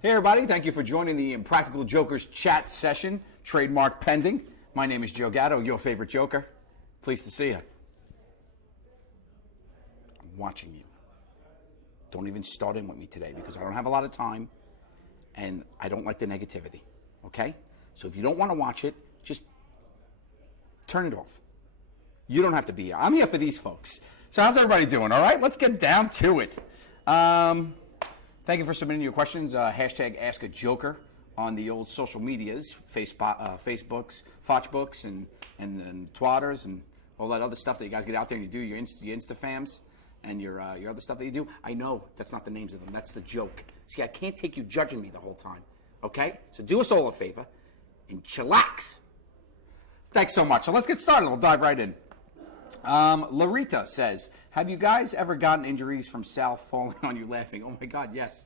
Hey everybody, thank you for joining the Impractical Jokers chat session, trademark pending. My name is Joe Gatto, your favorite joker. Pleased to see you. I'm watching you. Don't even start in with me today because I don't have a lot of time and I don't like the negativity, okay? So if you don't want to watch it, just turn it off. You don't have to be here. I'm here for these folks. So how's everybody doing, all right? Let's get down to it. Thank you for submitting your questions. Hashtag Ask a Joker on the old social medias, Facebooks, Fochbooks, and Twatters, and all that other stuff that you guys get out there and you do, your Insta-fams and your other stuff that you do. I know that's not the names of them. That's the joke. See, I can't take you judging me the whole time, okay? So do us all a favor and chillax. Thanks so much. So let's get started. We'll dive right in. Larita says, have you guys ever gotten injuries from Sal falling on you laughing? Oh my God, yes.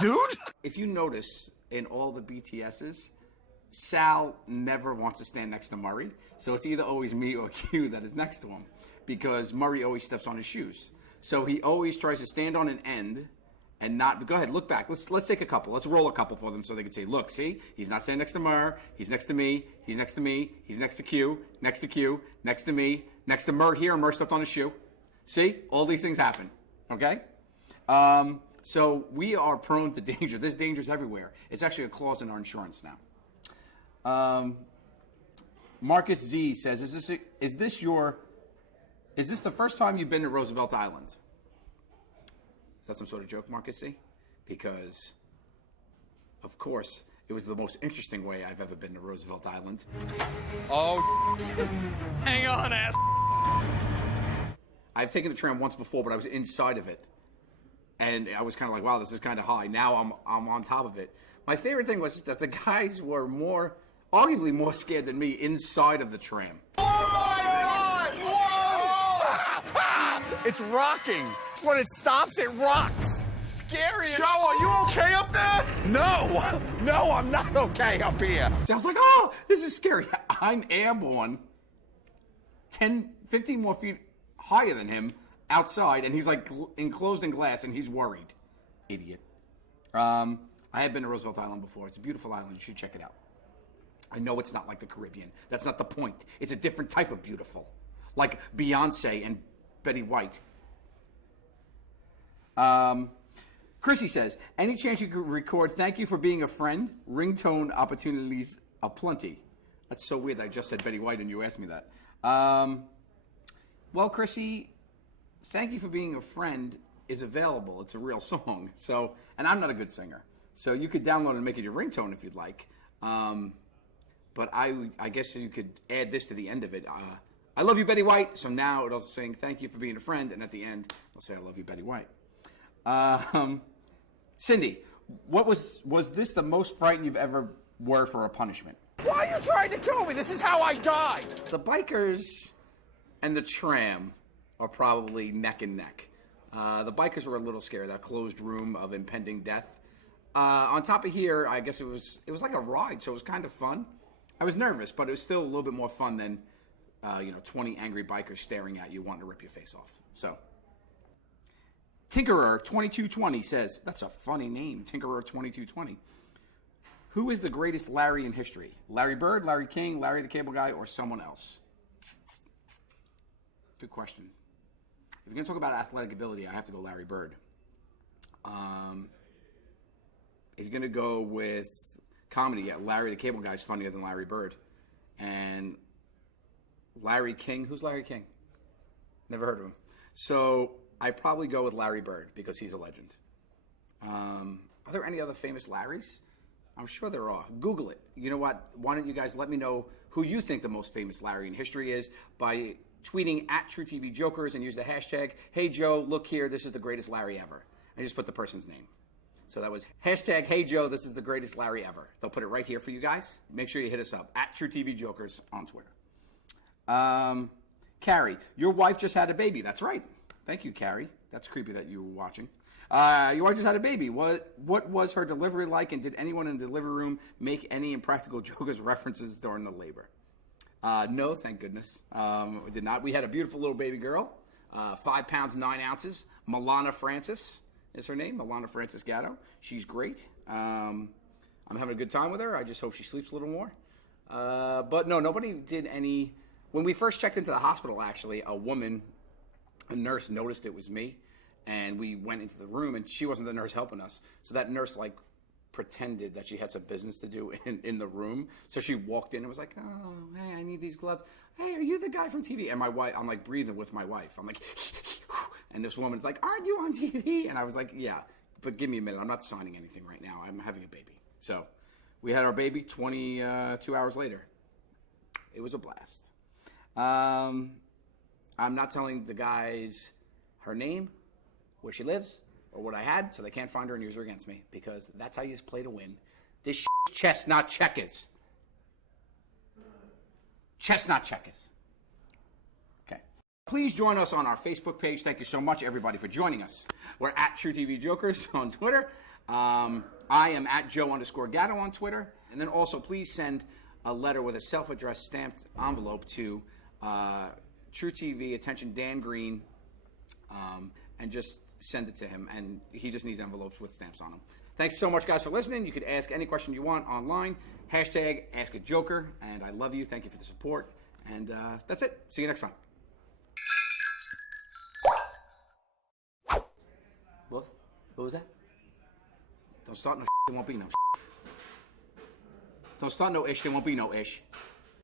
Dude? If you notice in all the BTSs, Sal never wants to stand next to Murray. So it's either always me or Q that is next to him because Murray always steps on his shoes. So he always tries to stand on an end and not, go ahead, look back. Let's take a couple. Let's roll a couple for them so they can say, look, see, he's not standing next to Murr, he's next to me, he's next to me, he's next to Q, next to Q, next to me, next to Murr here, and Murr stepped on his shoe. See, all these things happen, okay? So we are prone to danger. There's dangers everywhere. It's actually a clause in our insurance now. Marcus Z says, is this the first time you've been to Roosevelt Island? Is that some sort of joke, Marcus C? Because, of course, it was the most interesting way I've ever been to Roosevelt Island. Oh, hang on, ass. I've taken the tram once before, but I was inside of it. And I was kind of like, wow, this is kind of high. Now I'm on top of it. My favorite thing was that the guys were arguably more scared than me inside of the tram. oh my God! Whoa! It's rocking. When it stops, it rocks. Scary. Joe, are you okay up there? No, I'm not okay up here. So I was like, oh, this is scary. I'm airborne 10, 15 more feet higher than him outside, and he's like enclosed in glass, and he's worried. Idiot. I have been to Roosevelt Island before. It's a beautiful island. You should check it out. I know it's not like the Caribbean. That's not the point. It's a different type of beautiful. Like Beyonce and Betty White. Chrissy says, any chance you could record thank you for being a friend? Ringtone opportunities aplenty. That's so weird that I just said Betty White and you asked me that. Well, Chrissy, thank you for being a friend is available. It's a real song. So, and I'm not a good singer. So you could download and make it your ringtone if you'd like. But I guess you could add this to the end of it. I love you, Betty White. So now it'll sing thank you for being a friend. And at the end, it'll say I love you, Betty White. Cindy, was this the most frightened you've ever were for a punishment? Why are you trying to kill me? This is how I died. The bikers and the tram are probably neck and neck. The bikers were a little scared, that closed room of impending death. On top of here, I guess it was like a ride, so it was kind of fun. I was nervous, but it was still a little bit more fun than 20 angry bikers staring at you wanting to rip your face off. So Tinkerer 2220 says, that's a funny name, Tinkerer 2220. Who is the greatest Larry in history? Larry Bird, Larry King, Larry the Cable Guy, or someone else? Good question. If you're going to talk about athletic ability, I have to go Larry Bird. If you're going to go with comedy, yeah, Larry the Cable Guy is funnier than Larry Bird. And Larry King, who's Larry King? Never heard of him. So I probably go with Larry Bird because he's a legend. Are there any other famous Larrys? I'm sure there are. Google it. You know what? Why don't you guys let me know who you think the most famous Larry in history is by tweeting at TrueTVJokers and use the hashtag, hey Joe, look here, this is the greatest Larry ever. And just put the person's name. So that was hashtag, hey Joe, this is the greatest Larry ever. They'll put it right here for you guys. Make sure you hit us up at TrueTVJokers on Twitter. Carrie, your wife just had a baby. That's right. Thank you, Carrie. That's creepy that you were watching. Your wife just had a baby. What was her delivery like, and did anyone in the delivery room make any Impractical Jokers references during the labor? No, thank goodness. We did not. We had a beautiful little baby girl. 5 pounds 9 ounces. Milana Francis is her name. Milana Francis Gatto. She's great. I'm having a good time with her. I just hope she sleeps a little more. But no, nobody did any. When we first checked into the hospital, actually, a nurse noticed it was me, and we went into the room, and she wasn't the nurse helping us. So that nurse, like, pretended that she had some business to do in the room. So she walked in and was like, oh, hey, I need these gloves. Hey, are you the guy from TV? And my wife, I'm like breathing with my wife. I'm like, and this woman's like, aren't you on TV? And I was like, yeah, but give me a minute. I'm not signing anything right now. I'm having a baby. So we had our baby 22 hours later. It was a blast. I'm not telling the guys her name, where she lives, or what I had, so they can't find her and use her against me, because that's how you play to win. This shit's chess, not checkers. Chess, not checkers. Okay. Please join us on our Facebook page. Thank you so much, everybody, for joining us. We're at True TV Jokers on Twitter. I am at Joe_Gatto on Twitter. And then also, please send a letter with a self-addressed stamped envelope to True TV, attention Dan Green, and just send it to him. And he just needs envelopes with stamps on them. Thanks so much, guys, for listening. You could ask any question you want online. Hashtag Ask a Joker. And I love you. Thank you for the support. And that's it. See you next time. What? What was that? Don't start no there won't be no Don't start no ish, there won't be no ish.